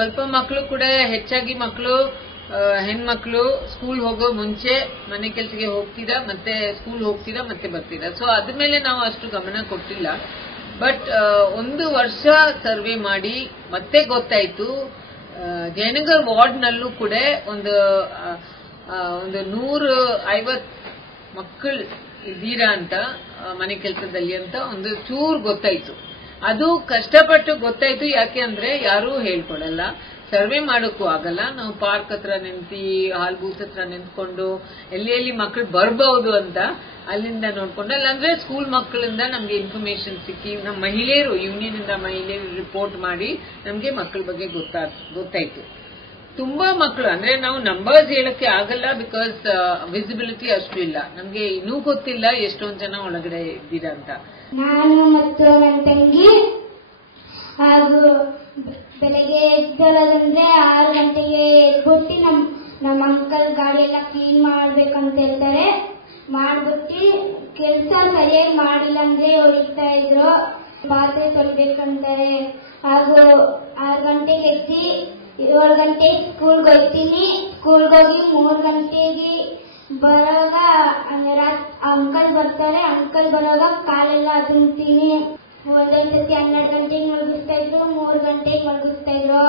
ಸ್ವಲ್ಪ ಮಕ್ಕಳು ಕೂಡ ಹೆಚ್ಚಾಗಿ ಮಕ್ಕಳು ಹೆಣ್ಮಕ್ಳು ಸ್ಕೂಲ್ ಹೋಗೋ ಮುಂಚೆ ಮನೆ ಕೆಲಸಕ್ಕೆ ಹೋಗ್ತೀರಾ, ಮತ್ತೆ ಸ್ಕೂಲ್ ಹೋಗ್ತೀರಾ, ಮತ್ತೆ ಬರ್ತೀರಾ. ಸೊ ಅದ್ರ ಮೇಲೆ ನಾವು ಅಷ್ಟು ಗಮನ ಕೊಟ್ಟಿಲ್ಲ. ಬಟ್ 1 ವರ್ಷ ಸರ್ವೆ ಮಾಡಿ ಮತ್ತೆ ಗೊತ್ತಾಯ್ತು, ಜಯನಗರ್ ವಾರ್ಡ್ ನಲ್ಲೂ ಕೂಡ ಒಂದು 150 ಮಕ್ಕಳು ಇದ್ದೀರಾ ಅಂತ ಮನೆ ಕೆಲಸದಲ್ಲಿ ಅಂತ ಒಂದು ಚೂರು ಗೊತ್ತಾಯ್ತು. ಅದು ಕಷ್ಟಪಟ್ಟು ಗೊತ್ತಾಯ್ತು. ಯಾಕೆ ಅಂದ್ರೆ ಯಾರೂ ಹೇಳ್ಕೊಡಲ್ಲ, ಸರ್ವೆ ಮಾಡೋಕ್ಕೂ ಆಗಲ್ಲ. ನಾವು ಪಾರ್ಕ್ ಹತ್ರ ನಿಂತು, ಹಾಲ್ ಬೂತ್ ಹತ್ರ ನಿಂತ್ಕೊಂಡು ಎಲ್ಲಿ ಮಕ್ಕಳು ಬರ್ಬಹುದು ಅಂತ ಅಲ್ಲಿಂದ ನೋಡ್ಕೊಂಡು, ಅಲ್ಲಾಂದ್ರೆ ಸ್ಕೂಲ್ ಮಕ್ಕಳಿಂದ ನಮ್ಗೆ ಇನ್ಫಾರ್ಮೇಶನ್ ಸಿಕ್ಕಿ, ನಮ್ಮ ಮಹಿಳೆಯರು ಯೂನಿಯನ್ ಇಂದ ಮಹಿಳೆಯರು ರಿಪೋರ್ಟ್ ಮಾಡಿ ನಮ್ಗೆ ಮಕ್ಕಳ ಬಗ್ಗೆ ಗೊತ್ತಾಯ್ತು. ತುಂಬಾ ಮಕ್ಕಳು ಅಂದ್ರೆ ನಾವು ನಂಬರ್ಸ್ ಹೇಳಕ್ಕೆ ಆಗಲ್ಲ, ಬಿಕಾಸ್ ವಿಸಿಬಿಲಿಟಿ ಅಷ್ಟು ಇಲ್ಲ. ನಮ್ಗೆ ಇನ್ನೂ ಗೊತ್ತಿಲ್ಲ ಎಷ್ಟೊಂದು ಜನ ಒಳಗಡೆ ಇದ್ದೀರಾ ಅಂತ. ನಾನು ಮತ್ತು ನನ್ನ ತಂಗಿ ಹಾಗೂ ಬೆಳಗ್ಗೆ ಎದ್ದೇಳೋದಂದ್ರೆ 6 ಗಂಟೆಗೆ ಎದ್ಬಿಟ್ಟು ನಮ್ಮ ಅಂಕಲ್ ಗಾಡಿ ಎಲ್ಲ ಕ್ಲೀನ್ ಮಾಡ್ಬೇಕಂತ ಹೇಳ್ತಾರೆ. ಮಾಡ್ಬಿಟ್ಟು ಕೆಲಸ ಸರಿಯಾಗಿ ಮಾಡಿಲ್ಲ ಅಂದ್ರೆ ಹೊಡಿತಾ ಇದ್ರು. ಪಾತ್ರೆ ತೊಳಿಬೇಕಂತಾರೆ. ಹಾಗೂ 6 ಗಂಟೆಗೆ ಎದ್ದು 7 ಗಂಟೆಗೆ ಸ್ಕೂಲ್ಗೆ ಹೋಗ್ತೀನಿ. ಸ್ಕೂಲ್ಗೆ ಹೋಗಿ 3 ಗಂಟೆಗೆ ಬರೋವಾಗ ಅಂಕಲ್ ಬರ್ತಾರೆ. ಅಂಕಲ್ ಬರೋವಾಗ ಕಾಲೆಲ್ಲ ಅದುಂತೀನಿ. ಒಂದೊಂದ್ ಸತಿ 12 ಗಂಟೆಗೆ ಮಲಗಿಸ್ತಾ ಇದ್ರು, 3 ಗಂಟೆಗೆ ಮಲಗಿಸ್ತಾ ಇದ್ರು.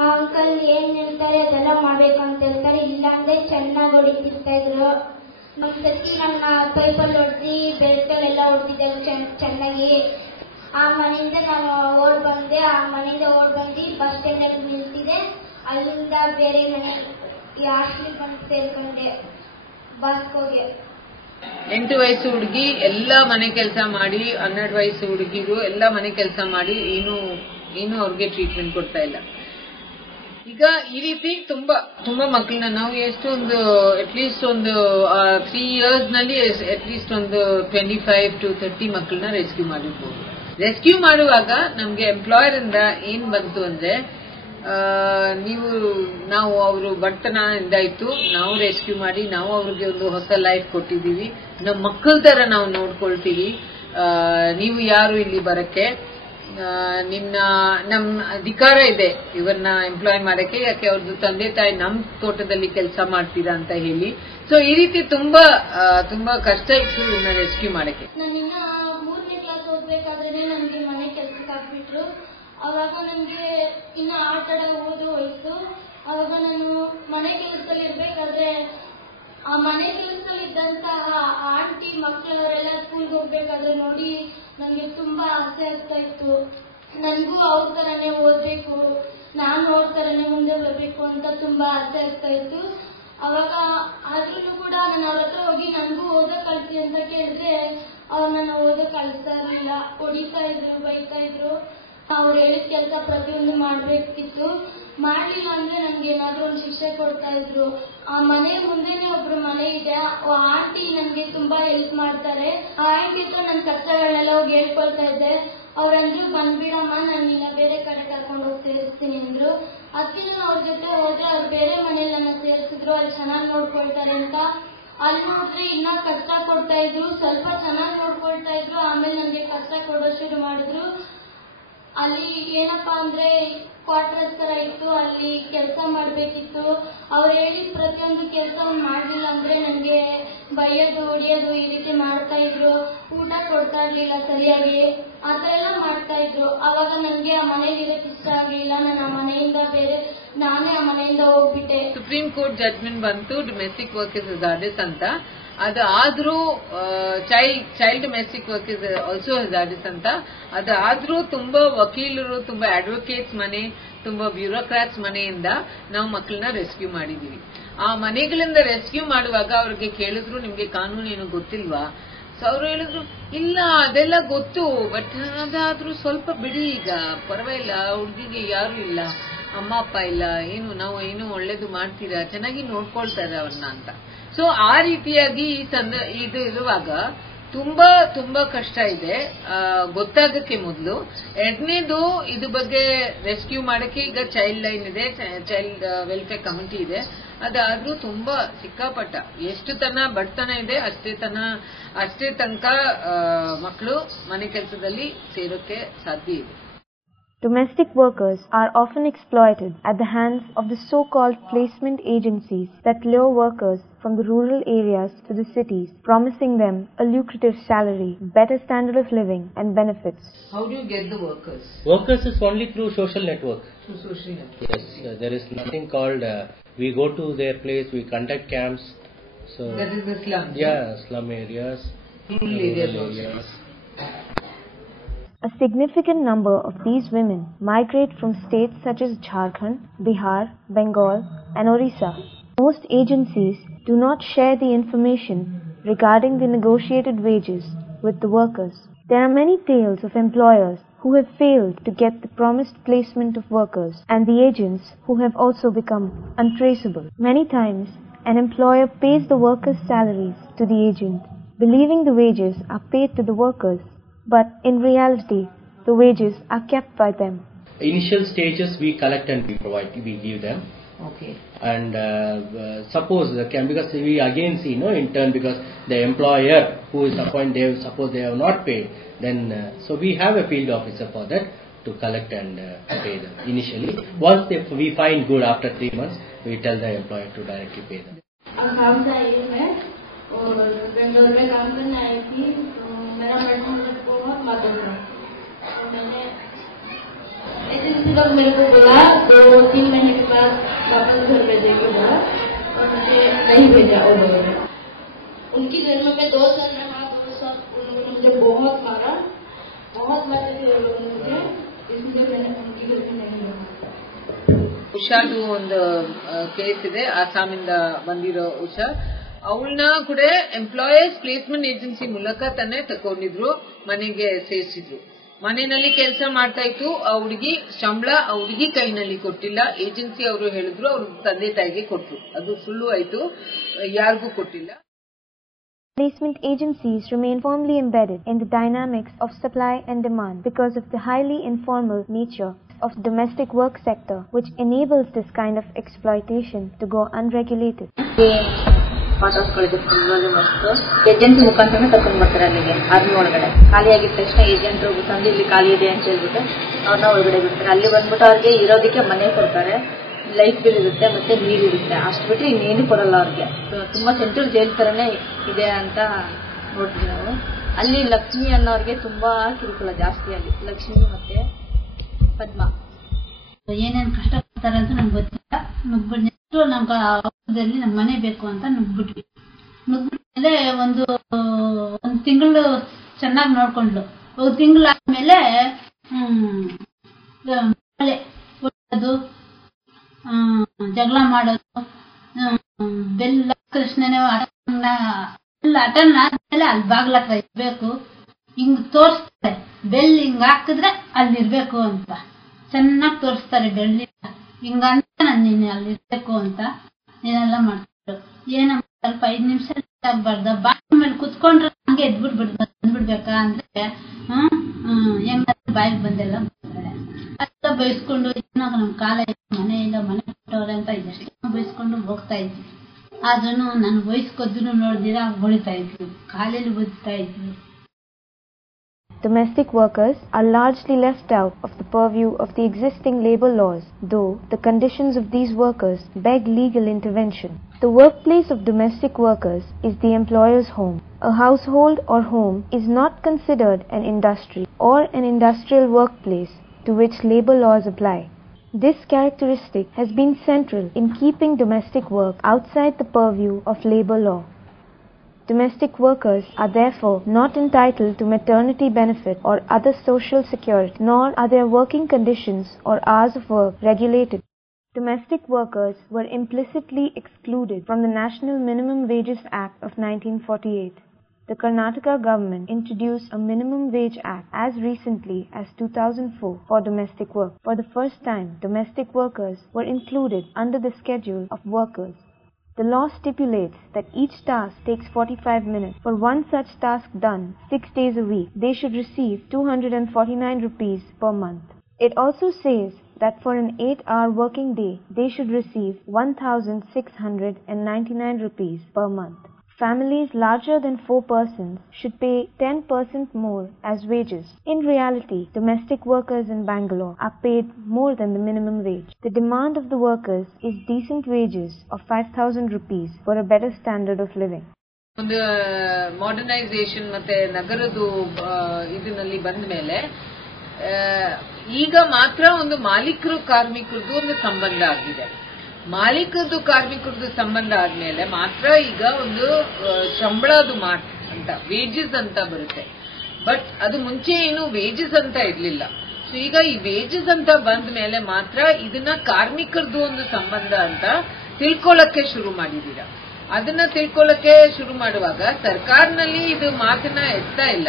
ಆ ಅಂಕಲ್ ಏನ್ ಹೇಳ್ತಾರೆ ಅದೆಲ್ಲ ಮಾಡ್ಬೇಕಂತ ಹೇಳ್ತಾರೆ, ಇಲ್ಲಾಂದ್ರೆ ಚೆನ್ನಾಗಿ ಹೊಡಿತಿರ್ತಾ ಇದ್ರು. ಒಂದ್ಸತಿ ನನ್ನ ಪೈಪಲ್ಲಿ ಹೊಡೆದಿ ಬೆಲ್ಟಲ್ಲೆಲ್ಲ ಹೊಡ್ತಿದ್ದೆ ಚೆನ್ನಾಗಿ. ಆ ಮನೆಯಿಂದ ನಾನು ಓಡ್ ಬಂದೆ. ಬಸ್ ಸ್ಟ್ಯಾಂಡ್ ಅಲ್ಲಿ ನಿಲ್ತಿದೆ. ಅಲ್ಲಿಂದ ಬೇರೆ ಮನೆ ಹಾಸ್ಟೆಲ್ ಬಂದು ಸೇರ್ಕೊಂಡೆ ಬಸ್ಗೆ ಹೋಗಿ. 8 ವಯಸ್ಸು ಹುಡುಗಿ ಎಲ್ಲ ಮನೆ ಕೆಲಸ ಮಾಡಿ, 12 ವಯಸ್ಸು ಹುಡುಗಿರು ಎಲ್ಲ ಮನೆ ಕೆಲಸ ಮಾಡಿ ಏನು ಅವ್ರಿಗೆ ಟ್ರೀಟ್ಮೆಂಟ್ ಕೊಡ್ತಾ ಇಲ್ಲ. ಈಗ ಈ ರೀತಿ ತುಂಬಾ ಮಕ್ಕಳನ್ನ ನಾವು ಎಷ್ಟೊಂದು ಅಟ್ಲೀಸ್ಟ್ ಒಂದು 3 years ನಲ್ಲಿ ಅಟ್ಲೀಸ್ಟ್ ಒಂದು 25 to 30 ಮಕ್ಕಳನ್ನ ರೆಸ್ಕ್ಯೂ ಮಾಡಿರ್ಬೋದು. ರೆಸ್ಕ್ಯೂ ಮಾಡುವಾಗ ನಮ್ಗೆ ಎಂಪ್ಲಾಯರ್ ಇಂದ ಏನ್ ಬಂತು ಅಂದ್ರೆ, ನಾವು ಅವರು ಬಡತನ ಇಂದಾಯ್ತು, ನಾವು ರೆಸ್ಕ್ಯೂ ಮಾಡಿ ನಾವು ಅವ್ರಿಗೆ ಒಂದು ಹೊಸ ಲೈಫ್ ಕೊಟ್ಟಿದ್ದೀವಿ, ನಮ್ಮ ಮಕ್ಕಳ ತರ ನಾವು ನೋಡ್ಕೊಳ್ತೀವಿ, ನೀವು ಯಾರು ಇಲ್ಲಿ ಬರಕ್ಕೆ, ನಮ್ ಅಧಿಕಾರ ಇದೆ ಇವನ್ನ ಎಂಪ್ಲಾಯ್ ಮಾಡಕ್ಕೆ, ಯಾಕೆ ಅವ್ರದ್ದು ತಂದೆ ತಾಯಿ ನಮ್ ತೋಟದಲ್ಲಿ ಕೆಲಸ ಮಾಡ್ತೀರಾ ಅಂತ ಹೇಳಿ. ಸೊ ಈ ರೀತಿ ತುಂಬಾ ಕಷ್ಟ ಇತ್ತು ಇವನ್ನ ರೆಸ್ಕ್ಯೂ ಮಾಡಕ್ಕೆ. ಓದ್ಬೇಕಾದ್ರೆ ನನ್ಗೆ ಮನೆ ಕೆಲ್ಸಕ್ಕೆ ಹಾಕ್ಬಿಟ್ರು. ಅವಾಗ ನನ್ಗೆ ಇನ್ನು ಆಟ ಓದು ಹೋಯ್ತು. ಅವಾಗ ನಾನು ಮನೆ ಕೆಲಸದಲ್ಲಿ ಇರ್ಬೇಕಾದ್ರೆ ಆ ಮನೆ ಕೆಲಸದಲ್ಲಿ ಇದ್ದಂತಹ ಆಂಟಿ ಮಕ್ಕಳವರೆಲ್ಲ ಸ್ಕೂಲ್ಗೆ ಹೋಗ್ಬೇಕಾದ್ರೆ ನೋಡಿ ನನ್ಗೆ ತುಂಬಾ ಆಸೆ ಆಗ್ತಾ ಇತ್ತು. ನನ್ಗೂ ಅವ್ರ ತರನೇ ಓದ್ಬೇಕು, ನಾನು ಅವ್ರ ತರನೇ ಮುಂದೆ ಬರ್ಬೇಕು ಅಂತ ತುಂಬಾ ಆಸೆ ಆಗ್ತಾ ಇತ್ತು. ಅವಾಗ ಆದ್ರೂ ಕೂಡ ನಾನು ಅವ್ರ ಹತ್ರ ಹೋಗಿ ನನ್ಗೂ ಓದೋ ಕಳ್ಸಿ ಅಂತ ಕೇಳಿದ್ರೆ ಅವ್ರು ನನ್ನ ಓದೋ ಕಳಿಸ್ತಾ ಇರ್ಲಿಲ್ಲ. ಹೊಡಿತಾ ಇದ್ರು, ಬೈತಾ ಇದ್ರು. ಅವ್ರು ಹೇಳಿದ ಕೆಲಸ ಪ್ರತಿಯೊಂದು ಮಾಡ್ಬೇಕಿತ್ತು. ಮಾಡ್ಲಿಲ್ಲ ಅಂದ್ರೆ ನನ್ಗೆ ಏನಾದ್ರೂ ಒಂದು ಶಿಕ್ಷೆ ಕೊಡ್ತಾ ಇದ್ರು. ಆ ಮನೆ ಮುಂದೆನೆ ಒಬ್ರು ಮನೆ ಇದೆ. ಆಂಟಿ ನನ್ಗೆ ತುಂಬಾ ಹೆಲ್ಪ್ ಮಾಡ್ತಾರೆ. ಆ ಆಂಟಿ ಹತ್ರ ನನ್ನ ಕಷ್ಟಗಳನ್ನೆಲ್ಲ ಹೋಗಿ ಹೇಳ್ಕೊಳ್ತಾ ಇದ್ದೆ. ಅವ್ರಂದ್ರು ಬಂದ್ಬಿಡಮ್ಮ, ನಾನಿಲ್ಲ ಬೇರೆ ಕಡೆ ಕರ್ಕೊಂಡು ಹೋಗಿ ಸೇರಿಸ್ತೀನಿ ಅಂದ್ರು. ಅದಕ್ಕೆ ನಾನು ಅವ್ರ ಜೊತೆ ಹೋದ್ರೆ ಅವ್ರು ಬೇರೆ ಮನೇಲಿ ನನ್ನ ಸೇರಿಸಿದ್ರು, ಅಲ್ಲಿ ಚೆನ್ನಾಗಿ ನೋಡ್ಕೊಳ್ತಾರೆ ಅಂತ. ಅಲ್ಲಿ ನೋಡ್ರಿ ಇನ್ನ ಕಷ್ಟ ಕೊಡ್ತಾ ಇದ್ರು. ಸ್ವಲ್ಪ ಚೆನ್ನಾಗಿ ನೋಡ್ಕೊಳ್ತಾ ಇದ್ರು, ಆಮೇಲೆ ನನ್ಗೆ ಕಷ್ಟ ಕೊಡೋ ಶುರು ಮಾಡಿದ್ರು. ಅಲ್ಲಿ ಏನಪ್ಪಾ ಅಂದ್ರೆ ಕ್ವಾರ್ಟರ್ಸ್ ತರ ಇತ್ತು, ಅಲ್ಲಿ ಕೆಲಸ ಮಾಡ್ಬೇಕಿತ್ತು. ಅವ್ರು ಹೇಳಿದ ಪ್ರತಿಯೊಂದು ಕೆಲಸ ಮಾಡ್ಲಿಲ್ಲ ಅಂದ್ರೆ ನನ್ಗೆ ಬೈಯೋದು, ಹೊಡಿಯೋದು ಈ ರೀತಿ ಮಾಡ್ತಾ ಇದ್ರು. ಊಟ ಕೊಡ್ತಾ ಇರ್ಲಿಲ್ಲ ಸರಿಯಾಗಿ, ಆತರ ಎಲ್ಲ ಮಾಡ್ತಾ ಇದ್ರು. ಅವಾಗ ನನ್ಗೆ ಆ ಮನೇಲಿ ಇರೋಕೆ ಇಷ್ಟ ಆಗ್ಲಿಲ್ಲ. ನಾನು ನಾನೇ ಆ ಮನೆಯಿಂದ ಹೋಗ್ಬಿಟ್ಟೆ. ಸುಪ್ರೀಂ ಕೋರ್ಟ್ ಜಡ್ಜ್ಮೆಂಟ್ ಬಂತು ಡೊಮೆಸ್ಟಿಕ್ ವರ್ಕ್ ಇಸ್ ಹಜಾರ್ಡಸ್ ಅಂತ. ಅದಾದ್ರೂ child domestic work is also hazardous ಅಂತ. ಅದಾದ್ರೂ ತುಂಬಾ ವಕೀಲರು, ತುಂಬಾ ಅಡ್ವೊಕೇಟ್ಸ್ ಮನೆ, ತುಂಬಾ ಬ್ಯೂರೋಕ್ರಾಟ್ಸ್ ಮನೆಯಿಂದ ನಾವು ಮಕ್ಕಳನ್ನ ರೆಸ್ಕ್ಯೂ ಮಾಡಿದೀವಿ. ಆ ಮನೆಗಳಿಂದ ರೆಸ್ಕ್ಯೂ ಮಾಡುವಾಗ ಅವ್ರಿಗೆ ಕೇಳಿದ್ರು, ನಿಮ್ಗೆ ಕಾನೂನು ಏನು ಗೊತ್ತಿಲ್ವಾ? ಸೊ ಅವ್ರು ಹೇಳಿದ್ರು, ಇಲ್ಲ ಅದೆಲ್ಲ ಗೊತ್ತು, ಬಟ್ ಅದಾದ್ರೂ ಸ್ವಲ್ಪ ಬಿಡಿ, ಈಗ ಪರವಾಗಿಲ್ಲ, ಹುಡುಗಿಗೆ ಯಾರು ಇಲ್ಲ, ಅಮ್ಮ ಅಪ್ಪ ಇಲ್ಲ, ನಾವು ಏನು ಒಳ್ಳೇದು ಮಾಡ್ತೀರಾ, ಚೆನ್ನಾಗಿ ನೋಡ್ಕೊಳ್ತಾರೆ ಅವ್ರನ್ನ ಅಂತ. ಸೊ ಆ ರೀತಿಯಾಗಿ ಇದು ಇರುವಾಗ ತುಂಬಾ ಕಷ್ಟ ಇದೆ ಗೊತ್ತಾಗಕ್ಕೆ ಮೊದಲು. ಎರಡನೇದು, ಇದು ಬಗ್ಗೆ ರೆಸ್ಕ್ಯೂ ಮಾಡಕ್ಕೆ ಈಗ ಚೈಲ್ಡ್ ಲೈನ್ ಇದೆ, ಚೈಲ್ಡ್ ವೆಲ್ಫೇರ್ ಕಮಿಟಿ ಇದೆ. ಅದಾದ್ರೂ ತುಂಬಾ ಸಿಕ್ಕಾಪಟ್ಟ ಎಷ್ಟು ಬಡತನ ಇದೆ ಅಷ್ಟೇ ತನಕ ಮಕ್ಕಳು ಮನೆ ಕೆಲಸದಲ್ಲಿ ಸೇರೋಕೆ ಸಾಧ್ಯ ಇದೆ. Domestic workers are often exploited at the hands of the so-called placement agencies that lure workers from the rural areas to the cities, promising them a lucrative salary, better standard of living, and benefits. How do you get the workers? Workers is only through social network. Through social network. Yes, there is nothing called, we go to their place, we conduct camps. So That is the slums. yeah, slum areas, Rural areas also. A significant number of these women migrate from states such as Jharkhand, Bihar, Bengal, and Orissa. Most agencies do not share the information regarding the negotiated wages with the workers. There are many tales of employers who have failed to get the promised placement of workers and the agents who have also become untraceable. Many times, an employer pays the workers' salaries to the agent, believing the wages are paid to the workers, but in reality, the wages are kept by them. Initial stages we collect and we provide, we give them. Okay. And suppose because we again see in turn, because the employer who is appointed, suppose they have not paid, then so we have a field officer for that to collect and pay them initially. Once we find good after 3 months, we tell the employer to directly pay them. काम से आई हूँ मैं और बेंगलोर में काम करने आई थी, तो मेरा मैडम मुझे बहुत मदद करा। और मैंने एजेंसी लोग मेरे को बोला 2-3 महीने के बाद वापस घर भेजेंगे बोला, और मुझे नहीं भेजा वो लोगों ने। उनकी घर में मैं 2 साल रहा, 2 साल उन लोगों ने मुझे बहुत मारा, बहुत मारे थे उन लोगों ने मुझे, इसलिए मैंने उनकी घर में नहीं रहा। ಉಷಾದು ಒಂದು ಕೇಸ್ ಇದೆ, ಅಸ್ಸಾಮಿಂದ ಬಂದಿರೋ ಉಷಾ. ಅವಳನ್ನ ಕೂಡ ಎಂಪ್ಲಾಯರ್ಸ್ ಪ್ಲೇಸ್ಮೆಂಟ್ ಏಜೆನ್ಸಿ ಮೂಲಕ ತಾನೇ ತಗೊಂಡಿದ್ರು, ಮನೆಗೆ ಸೇರಿಸಿದ್ರು. ಮನೆಯಲ್ಲಿ ಕೆಲಸ ಮಾಡ್ತಾ ಇತ್ತು. ಆ ಹುಡುಗಿ ಸಂಬಳ ಆ ಹುಡುಗಿ ಕೈನಲ್ಲಿ ಕೊಟ್ಟಿಲ್ಲ, ಏಜೆನ್ಸಿ ಅವರು ಹೇಳಿದ್ರು ಅವ್ರ ತಂದೆ ತಾಯಿಗೆ ಕೊಟ್ರು. ಅದು ಸುಳ್ಳು ಆಯ್ತು, ಯಾರಿಗೂ ಕೊಟ್ಟಿಲ್ಲ. Placement agencies remain firmly embedded in the dynamics of supply and demand because of the highly informal nature of the domestic work sector, which enables this kind of exploitation to go unregulated. Agency ಮುಖಾಂತರ ಕರ್ಕೊಂಡು ಬರ್ತಾರೆ ಅಲ್ಲಿಗೆ army ಒಳಗಡೆ. ಖಾಲಿ ಆಗಿದ ತಕ್ಷಣ agent ತಂದು ಇಲ್ಲಿ ಖಾಲಿ ಇದೆ ಅಂತ ಹೇಳ್ಬಿಟ್ಟು ಅವ್ರನ್ನ ಒಳಗಡೆ ಬಿಡ್ತಾರೆ. ಅಲ್ಲಿ ಬಂದ್ಬಿಟ್ಟು ಅವ್ರಿಗೆ ಇರೋದಕ್ಕೆ ಮನೆ ಕೊಡ್ತಾರೆ, ಲೈಟ್ ಬಿಲ್ ಇರುತ್ತೆ, ಮತ್ತೆ ನೀರಿರುತ್ತೆ, ಅಷ್ಟು ಬಿಟ್ಟು ಇನ್ನೇನು ಕೊಡಲ್ಲ ಅವ್ರಿಗೆ. ತುಂಬಾ ಸೆಂಟ್ರಲ್ ಜೈಲ್ ತರನೇ ಇದೆ ಅಂತ ನೋಡ್ತೀವಿ ನಾವು. ಅಲ್ಲಿ ಲಕ್ಷ್ಮಿ ಅನ್ನೋರಿಗೆ ತುಂಬಾ ಕಿರುಕುಳ ಜಾಸ್ತಿ. ಅಲ್ಲಿ ಲಕ್ಷ್ಮಿ ಮತ್ತೆ ಪದ್ಮ ಏನೇನು ಕಷ್ಟ ಪಡ್ತಾರೆ ಅಂತ ನಮ್ಗೆ ಗೊತ್ತಿಲ್ಲ. ನುಗ್ಬಿಟ್ಟು ನಮ್ಗೆ ಅವಧದಲ್ಲಿ ನಮ್ ಮನೆ ಬೇಕು ಅಂತ ನುಗ್ಬಿಟ್ವಿ. ನುಗ್ಬಿಟ್ಮೇಲೆ ಒಂದು ತಿಂಗಳು ಚೆನ್ನಾಗಿ ನೋಡ್ಕೊಂಡ್ಲು. 1 ತಿಂಗಳು ಆದ್ಮೇಲೆ ಜಗಳ ಮಾಡೋದು, ಬೆಲ್ಲ ಕೃಷ್ಣನೇ ಅಟನ್ ಆದ್ಮೇಲೆ ಅಲ್ಲಿ ಬಾಗ್ಲತ್ರ ಇರ್ಬೇಕು, ಹಿಂಗ್ ತೋರಿಸ್ತಾರೆ. ಬೆಲ್ ಹಿಂಗ್ ಹಾಕಿದ್ರೆ ಅಲ್ಲಿರ್ಬೇಕು ಅಂತ ಚೆನ್ನಾಗಿ ತೋರಿಸ್ತಾರೆ. ಬೆಳ್ಳಿ ಹಿಂಗಂತ ನಾನು ಅಲ್ಲಿ ಇರ್ಬೇಕು ಅಂತ ಏನೆಲ್ಲ ಮಾಡ್ತಾರೆ. ಏನಮ್ಮ ಸ್ವಲ್ಪ 5 ನಿಮಿಷ ಆಗ್ಬಾರ್ದ, ಬಾಯಿ ಮೇಲೆ ಕುತ್ಕೊಂಡ್ರೆ ಹಂಗೆ ಬಂದ್ಬಿಡ್ಬೇಕಾ ಅಂದ್ರೆ ಹೆಂಗ ಬಾಯಿಗೆ ಬಂದೆಲ್ಲ ಎಲ್ಲ ಬಯಸ್ಕೊಂಡು ನಮ್ ಕಾಲ ಮನೆ ಇಲ್ಲ, ಮನೆ ಕೊಟ್ಟವ್ರೆ ಅಂತ ಎಷ್ಟು ಬಯಸ್ಕೊಂಡು ಹೋಗ್ತಾ ಇದ್ವಿ. ಆದ್ರೂ ನನ್ ವಯಸ್ಕೊದ್ರು ನೋಡಿದಿರಾ ಹೊಳಿತಾ ಇದ್ವಿ, ಕಾಲಲ್ಲಿ ಬದುಕ್ತಾ ಇದ್ವಿ. Domestic workers are largely left out of the purview of the existing labor laws, though the conditions of these workers beg legal intervention. The workplace of domestic workers is the employer's home. A household or home is not considered an industry or an industrial workplace to which labor laws apply. This characteristic has been central in keeping domestic work outside the purview of labor law. Domestic workers are therefore not entitled to maternity benefit or other social security, nor are their working conditions or hours of work regulated. Domestic workers were implicitly excluded from the National Minimum Wages Act of 1948. The Karnataka government introduced a Minimum Wage Act as recently as 2004 for domestic work. For the first time, domestic workers were included under the schedule of workers. The law stipulates that each task takes 45 minutes. For one such task done 6 days a week, they should receive 249 rupees per month. It also says that for an 8-hour working day, they should receive 1,699 rupees per month. Families larger than 4 persons should pay 10% more as wages. In reality, domestic workers in Bangalore are paid more than the minimum wage. The demand of the workers is decent wages of 5,000 rupees for a better standard of living. ಒಂದು modernisation ಮತ್ತೆ ನಗರದ್ದು ಇದರಲ್ಲಿ ಬಂದ ಮೇಲೆ ಈಗ ಮಾತ್ರ ಒಂದು ಮಾಲೀಕರು ಕಾರ್ಮಿಕರದ್ದು ಒಂದು ಸಂಬಂಧ ಆಗಿದೆ. ಮಾಲೀಕರದ್ದು ಕಾರ್ಮಿಕರದ್ದು ಸಂಬಂಧ ಆದ್ಮೇಲೆ ಮಾತ್ರ ಈಗ ಒಂದು ಸಂಬಳದು ಮಾರ್ಟ್ ಅಂತ ವೇಜಸ್ ಅಂತ ಬರುತ್ತೆ. ಬಟ್ ಅದು ಮುಂಚೆ ಏನು ವೇಜಸ್ ಅಂತ ಇರ್ಲಿಲ್ಲ. ಸೊ ಈಗ ಈ ವೇಜಸ್ ಅಂತ ಬಂದ ಮೇಲೆ ಮಾತ್ರ ಇದನ್ನ ಕಾರ್ಮಿಕರದ್ದು ಒಂದು ಸಂಬಂಧ ಅಂತ ತಿಳ್ಕೊಳ್ಳಕ್ಕೆ ಶುರು ಮಾಡಿದೀರಾ. ಅದನ್ನ ತಿಳ್ಕೊಳ್ಳಕ್ಕೆ ಶುರು ಮಾಡುವಾಗ ಸರ್ಕಾರನಲ್ಲಿ ಇದು ಮಾತನ್ನ ಎತ್ತಾ ಇಲ್ಲ.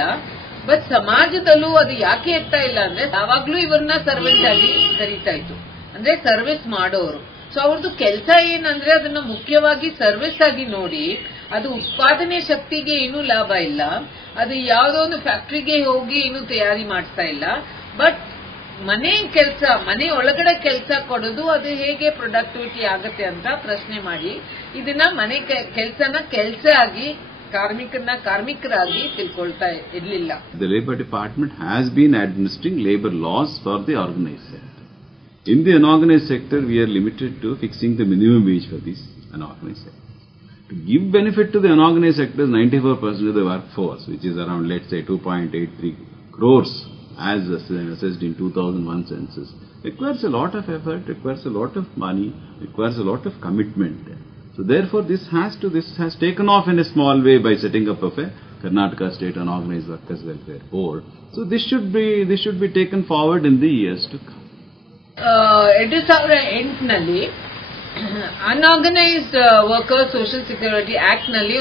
ಬಟ್ ಸಮಾಜದಲ್ಲೂ ಅದು ಯಾಕೆ ಎತ್ತಾ ಇಲ್ಲ ಅಂದ್ರೆ ಯಾವಾಗ್ಲೂ ಇವ್ರನ್ನ ಸರ್ವೆಂಟ್ ಆಗಿ ಕರೀತಾ ಇತ್ತು, ಅಂದ್ರೆ ಸರ್ವಿಸ್ ಮಾಡೋರು. ಸೊ ಅವ್ರದ್ದು ಕೆಲಸ ಏನಂದ್ರೆ ಅದನ್ನ ಮುಖ್ಯವಾಗಿ ಸರ್ವಿಸ್ ಆಗಿ ನೋಡಿ, ಅದು ಉತ್ಪಾದನೆ ಶಕ್ತಿಗೆ ಏನೂ ಲಾಭ ಇಲ್ಲ, ಅದು ಯಾವುದೋ ಒಂದು ಫ್ಯಾಕ್ಟರಿಗೆ ಹೋಗಿ ಏನು ತಯಾರಿ ಮಾಡ್ತಾ ಇಲ್ಲ. ಬಟ್ ಮನೆ ಕೆಲಸ, ಮನೆ ಒಳಗಡೆ ಕೆಲಸ ಕೊಡೋದು ಅದು ಹೇಗೆ ಪ್ರೊಡಕ್ಟಿವಿಟಿ ಆಗುತ್ತೆ ಅಂತ ಪ್ರಶ್ನೆ ಮಾಡಿ ಇದನ್ನ ಮನೆ ಕೆಲಸನ ಕೆಲಸ ಆಗಿ ಕಾರ್ಮಿಕರಾಗಿ ತಿಳ್ಕೊಳ್ತಾ ಇರಲಿಲ್ಲ. The Labour Department has been administering labour laws for the organized sector. In the unorganized sector, we are limited to fixing the minimum wage for this unorganized sector. To give benefit to the unorganized sector, 94% of the workforce, which is around, let's say, 2.83 crores, as assessed in 2001 census, requires a lot of effort, requires a lot of money, requires a lot of commitment. So therefore this has taken off in a small way by setting up of a Karnataka State Unorganized Workers Welfare Board. So this should be taken forward in the years to come. 2008ನಲ್ಲಿ unorganised workers social security act ನಲ್ಲಿ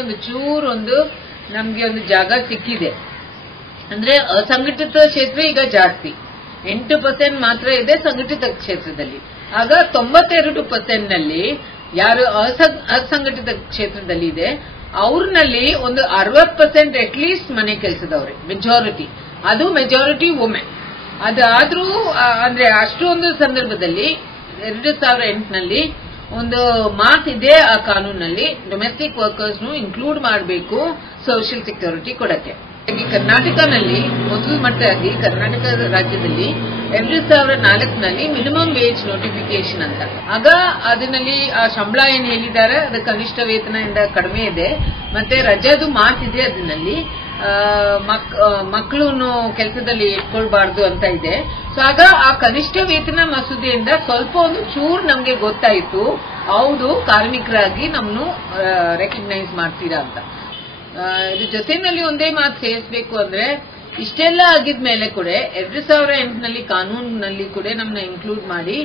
ಒಂದು ನಮ್ಗೆ ಒಂದು ಜಾಗ ಸಿಕ್ಕಿದೆ. ಅಂದ್ರೆ ಅಸಂಘಟಿತ ಕ್ಷೇತ್ರ ಈಗ ಜಾಸ್ತಿ, 8% ಮಾತ್ರ ಇದೆ ಸಂಘಟಿತ ಕ್ಷೇತ್ರದಲ್ಲಿ. ಆಗ 92% ನಲ್ಲಿ ಯಾರು ಅಸಂಘಟಿತ ಕ್ಷೇತ್ರದಲ್ಲಿ ಇದೆ ಅವ್ರನಲ್ಲಿ ಒಂದು 60% ಅಟ್ಲೀಸ್ಟ್ ಮನೆ ಕೆಲಸದವ್ರೆ, ಮೆಜಾರಿಟಿ ವುಮೆನ್. ಅದಾದ್ರೂ ಅಂದ್ರೆ ಅಷ್ಟೊಂದು ಸಂದರ್ಭದಲ್ಲಿ 2008ನಲ್ಲಿ ಒಂದು ಮಾತಿದೆ ಆ ಕಾನೂನಲ್ಲಿ, ಡೊಮೆಸ್ಟಿಕ್ ವರ್ಕರ್ಸ್ ಇನ್ಕ್ಲೂಡ್ ಮಾಡಬೇಕು ಸೋಷಿಯಲ್ ಸೆಕ್ಯೂರಿಟಿ ಕೊಡಕ್ಕೆ. ಕರ್ನಾಟಕನಲ್ಲಿ ಮೊದಲು ಮಟ್ಟಾಗಿ ಕರ್ನಾಟಕ ರಾಜ್ಯದಲ್ಲಿ 2004ನಲ್ಲಿ ಮಿನಿಮಮ್ ವೇಜ್ ನೋಟಿಫಿಕೇಶನ್ ಅಂತ, ಆಗ ಅದರಲ್ಲಿ ಆ ಸಂಬಳ ಏನ್ ಹೇಳಿದ್ದಾರೆ ಅದು ಕನಿಷ್ಠ ವೇತನದಿಂದ ಕಡಿಮೆ ಇದೆ, ಮತ್ತೆ ರಜಾದು ಮಾತಿದೆ, ಅದರಲ್ಲಿ ಮಕ್ಕಳನ್ನು ಕೆಲಸದಲ್ಲಿ ಇಟ್ಕೊಳ್ಬಾರ್ದು ಅಂತ ಇದೆ. ಸೊ ಆಗ ಆ ಕನಿಷ್ಠ ವೇತನ ಮಸೂದೆಯಿಂದ ಸ್ವಲ್ಪ ಒಂದು ಚೂರು ನಮ್ಗೆ ಗೊತ್ತಾಯ್ತು, ಹೌದು ಕಾರ್ಮಿಕರಾಗಿ ನಮ್ಮನ್ನು ರೆಕಗ್ನೈಸ್ ಮಾಡ್ತೀರಾ ಅಂತ. ಇದ್ರ ಜೊತೆನಲ್ಲಿ ಒಂದೇ ಮಾತು ಸೇರಿಸಬೇಕು ಅಂದ್ರೆ, ಇಷ್ಟೆಲ್ಲ ಆಗಿದ್ಮೇಲೆ ಕೂಡ 2008ನಲ್ಲಿ ಕಾನೂನಿನಲ್ಲಿ ಕೂಡ ನಮ್ಮನ್ನ ಇನ್ಕ್ಲೂಡ್ ಮಾಡಿ